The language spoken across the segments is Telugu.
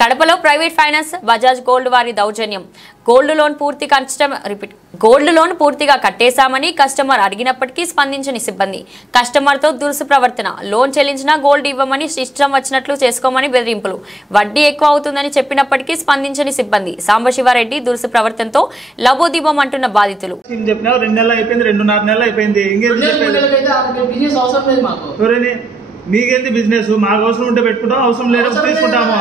కడపలో ప్రైవేట్ ఫైనాన్స్ బజాజ్ గోల్డ్ వారి దౌర్జన్యం. గోల్డ్ లోన్ పూర్తిగా కట్టేశామని కస్టమర్ అడిగినప్పటికీ స్పందించని సిబ్బంది. కస్టమర్తో దురుసు ప్రవర్తన. లోన్ చెల్లించినా గోల్డ్ ఇవ్వమని ఇష్టం వచ్చినట్లు చేసుకోమని బెదిరింపులు. వడ్డీ ఎక్కువ అవుతుందని చెప్పినప్పటికీ స్పందించని సిబ్బంది. సాంబశివారెడ్డి దురుసు ప్రవర్తనతో లబోదిబం అంటున్న బాధితులు. మీకేంది బిజినెస్? మాకు అవసరం ఉంటే పెట్టుకుంటాం, అవసరం లేకపోతే తీసుకుంటాము.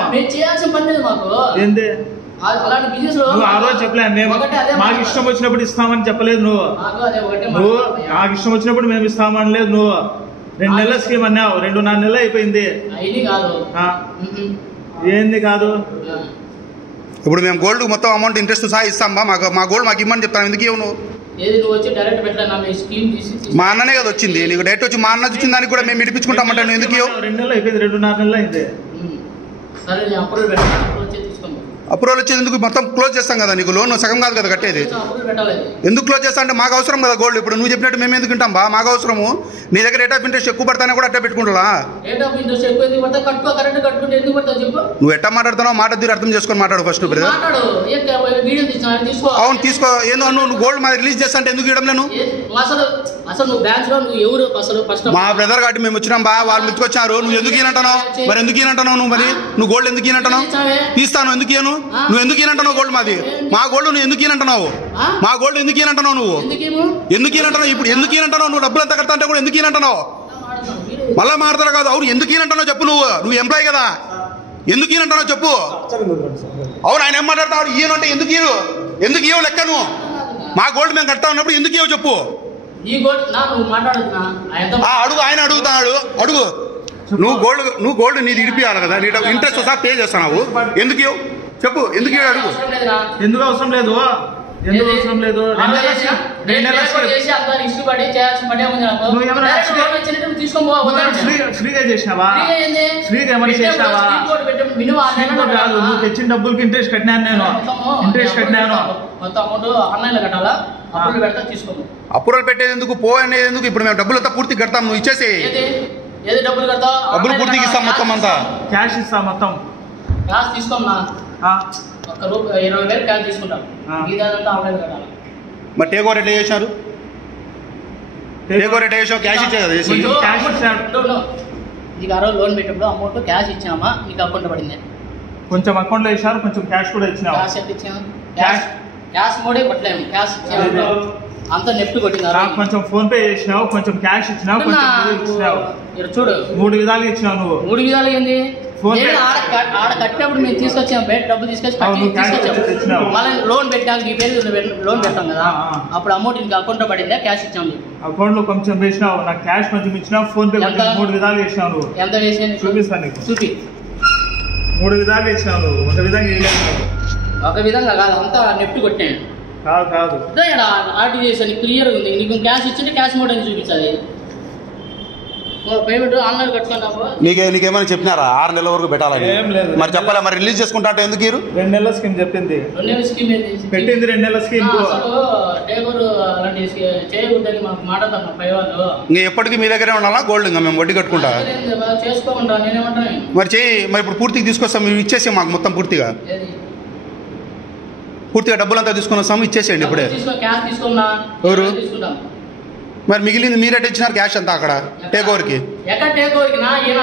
నువ్వు ఆ రోజు చెప్పలేదు, మేము మాకు ఇష్టం వచ్చినప్పుడు ఇస్తామని చెప్పలేదు. నువ్వు మాకు ఇష్టం వచ్చినప్పుడు మేము ఇస్తామని లేదు. నువ్వు 2 నెలల స్కీమ్ అన్నావు, 2.5 నెలలు అయిపోయింది. ఏంది కాదు? ఇప్పుడు మేము గోల్డ్ మొత్తం అమౌంట్ ఇంట్రెస్ట్ సహా ఇస్తాం. మా గోల్డ్ మాకు ఇమ్మని చెప్తాను. ఎందుకు ఇవ్వను? మా అన్ననే కదా వచ్చింది. నీకు డైరెక్ట్ వచ్చి మా అన్న వచ్చిన దానికి కూడా మేము ఇడిపించుకుంటామంటే నువ్వు ఎందుకు? 2 నెలలు అయిపోయింది, 2.5 నెలలు అయింది. అప్రూవల్ వచ్చేది ఎందుకు? మొత్తం క్లోజ్ చేస్తాం కదా. నీకు లోన్ సగం కాదు కదా కట్టేది. ఎందుకు క్లోజ్ చేస్తా అంటే మాకు అవసరం కదా గోల్డ్. ఇప్పుడు నువ్వు చెప్పినట్టు మేము ఎందుకు ఉంటాం బా? మాకు అవసరము. నీ దగ్గర రేట్ ఆఫ్ ఇంట్రెస్ట్ ఎక్కువ పడతానే కూడా అట్టే పెట్టుకుంటా. నువ్వు ఎట్టా మాట్లాడుతున్నావు? మాట తీరు అర్థం చేసుకొని మాట్లాడు ఫస్ట్. అవును తీసుకో. ఏందో నువ్వు గోల్డ్ మా రిలీజ్ చేస్తా అంటే ఎందుకు ఇవ్వడం? నేను మా బ్రదర్ కాబట్టి మేము వచ్చినాం బా. వాళ్ళు మెచ్చుకొచ్చారు. నువ్వు ఎందుకు ఈనంటున్నావు? మరి ఎందుకు ఈనంటున్నావు? నువ్వు మరి నువ్వు గోల్డ్ ఎందుకు ఈనంటున్నావు? తీస్తాను. ఎందుకు ఇయ్యను? నువ్వు ఎందుకు ఈనంటున్నావు గోల్డ్ మాది? మా గోల్డ్ నువ్వు ఎందుకు ఈనంటున్నావు? మా గోల్డ్ ఎందుకు ఈనంటున్నావు? నువ్వు ఎందుకు ఈనంటున్నావు? ఇప్పుడు ఎందుకు ఈనంటున్నావు? నువ్వు డబ్బులు ఎంత కడతా అంటే కూడా ఎందుకు ఈనంటున్నావు? మళ్ళా మాట్లాడతారు కాదు. అవును ఎందుకు ఈనంటున్నావు చెప్పు. నువ్వు ఎంప్లాయ్ కదా, ఎందుకు ఈనంటున్నావు చెప్పు. అవును ఆయన ఏం మాట్లాడతావు? ఈయనంటే ఎందుకు ఇవ్వు? ఎందుకు ఇవ్వవు లెక్క? నువ్వు మా గోల్డ్ మేము కడతా ఉన్నప్పుడు ఎందుకు ఇవ్వవు చెప్పు. అడుగు. ఆయన అడుగుతాడు. అడుగు. నువ్వు గోల్డ్ నీది ఇడిపియాలి కదా. నీ ఇంట్రెస్ట్ సహా పే చేస్తున్నావు. ఎందుకు ఇవ్వు చెప్పు. ఎందుకు ఇవ్వ? అడుగు. ఎందుకు అవసరం లేదు? ఎందుకు అవసరం లేదు? ఫ్రీగా చేసినావా? ఫ్రీగా ఏమైనా చేసినావా? నువ్వు తెచ్చిన డబ్బులకి ఇంట్రెస్ట్ కట్టినాను. నేను ఇంట్రెస్ట్ కట్టినాను. అప్రూవల్ పెట్టేది ఎందుకు? పో అనేది ఎందుకు? ఇప్పుడు మేము డబ్బులు అంతా పూర్తి కడతాం. నువ్వు ఇచ్చేసి డబ్బులు పూర్తిగా ఇస్తాం. మొత్తం అంతా క్యాష్ ఇస్తాం. మొత్తం క్యాష్ తీసుకోమా. 20,000 క్యాష్ తీసుకుంటాం. మరి టేక్ ఓవర్ ఎట్లా చేశారు? టేక్ ఓవర్ ఎట్లా చేసావు? క్యాష్ ఇచ్చే కదా చేసి. నీకు ఆ రోజు లోన్ పెట్టినప్పుడు అమౌంట్ క్యాష్ ఇచ్చామా? నీకు అకౌంట్ పడింది. కొంచెం అకౌంట్ లో ఇచ్చారు, కొంచెం క్యాష్ కూడా ఇచ్చినావు. క్యాష్ ఎంత ఇచ్చాము? క్యాష్ మోడే కొట్టలేము. క్యాష్ అంత నెఫ్ట్ కొట్టినారు. కొంచెం ఫోన్ పే చేసినావు, కొంచెం క్యాష్ ఇచ్చినావు, కొంచెం చూడు 3 విధాలు ఇచ్చినావు. నువ్వు 3 విధాలు ఏంది? ఆడ కట్టినప్పుడు మేము తీసుకొచ్చాము. బయట డబ్బు తీసుకొచ్చాము. మళ్ళీ లోన్ పెట్టాక నీ పేరు లోన్ పెట్టాం కదా. అప్పుడు అమౌంట్ ఇంకా అకౌంట్ లో పడిందా? క్యాష్ ఇచ్చాము. అకౌంట్ లో కొంచెం వేసినావు, నాకు క్యాష్ కొంచెం ఇచ్చినావు, ఫోన్ పే 3 విధాలు చేసినావు. నువ్వు ఎంత వేసాను చూపిస్తాను నీకు. చూపి. 3 విధాలు ఇచ్చినావు. నువ్వు ఒక విధంగా వేయలేదు. ఒక విధంగా కాదు, అంతా నెఫ్ట్ కొట్టాను. కాదు ఆర్టీ చేసాను. క్లియర్గా ఉంది. నీకు క్యాష్ ఇచ్చింటే క్యాష్ మోడ్ అని చూపించాలి. పేమెంట్ ఆన్లైన్ కట్టుకున్నావు. నీకేమైనా చెప్పినారా 6 నెలల వరకు పెట్టాలని? మరి చెప్పాలా? మరి రిలీజ్ చేసుకుంటా అంటే ఎందుకు? 2 నెలల స్కీమ్ చెప్పింది. 2 నెలల స్కీమ్ పెట్టింది. 2 నెలల స్కీమ్ అలాంటి చేయకూడదని మాకు మాట్లాడతాం పై వాళ్ళు. ఇంకా ఎప్పటికీ మీ దగ్గరే ఉండాలా గోల్డ్? ఇంకా మేము వడ్డీ కట్టుకుంటా చేసుకోకుండా నేనేమంటాను. మరి చెయ్యి. మరి ఇప్పుడు పూర్తిగా తీసుకొస్తాం. మేము ఇచ్చేసాం. మాకు మొత్తం పూర్తిగా డబ్బులంతా తీసుకుని వస్తాము. ఇచ్చేసేయండి ఇప్పుడే. ఎవరు? మరి మిగిలింది మీరేట్ ఇచ్చినారు క్యాష్ అంతా అక్కడ టేక్ ఓవర్కి?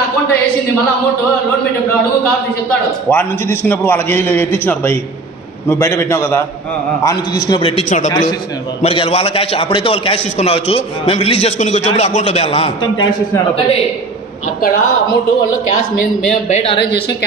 అకౌంట్ వేసింది. మళ్ళీ అమౌంట్ లోన్ పెట్టేప్పుడు అడుగు కాదు చెప్తాడు. వాళ్ళ నుంచి తీసుకున్నప్పుడు వాళ్ళకి ఎట్టిచ్చినారు బై? నువ్వు బయట పెట్టినావు కదా, ఆ నుంచి తీసుకున్నప్పుడు ఎట్టిచ్చినావు డబ్బులు? మరి వాళ్ళ క్యాష్ అప్పుడైతే వాళ్ళు క్యాష్ తీసుకుని రావచ్చు. మేము రిలీజ్ చేసుకుని వచ్చేప్పుడు అకౌంట్లో వేయాలా? అక్కడ అమౌంట్ వాళ్ళు క్యాష్ మేము బయట అరేంజ్ చేసుకుని